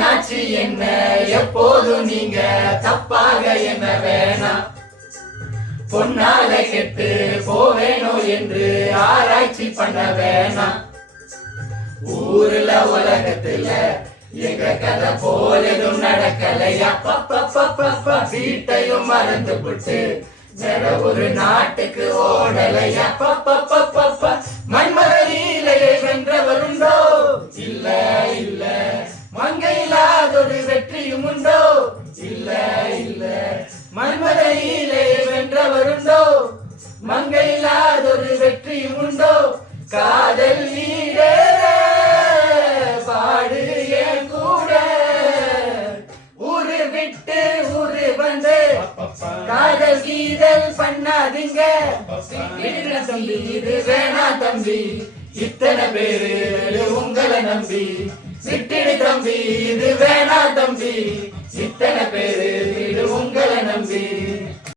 என்னாச்சு என்ன எப்போதும் நீங்க தப்பாக என்ன வேணாம். பொன்னால கெட்டு போவேனோ என்று ஆராய்ச்சி பண்ண வேணாம். ஊருல உலகத்துல எங்க கதை போலதும் நடக்கலையா. வீட்டையும் மறந்து விட்டு வேற ஒரு நாட்டுக்கு ஓடலையா. மன்மத லீலையை வென்றவருண்டோ? இல்ல இல்ல. மங்கையில்லாதொரு வெற்றியும் உண்டோ? இல்ல இல்ல. மன்மத லீலையை வென்றவருண்டோ? மங்கையில்லாதொரு வெற்றியும் உண்டோ? காதல் நீரேற பாடு என் கூட. ஊரு விட்டு ஊரு வந்து காதல் கீதல் பண்ணாதீங்க. தம்பி இது வேணா தம்பி, இத்தனை பேரு உங்களை நம்பி. விட்டுடு தம்பி இது வேணா தம்பி, இத்தனை பேரு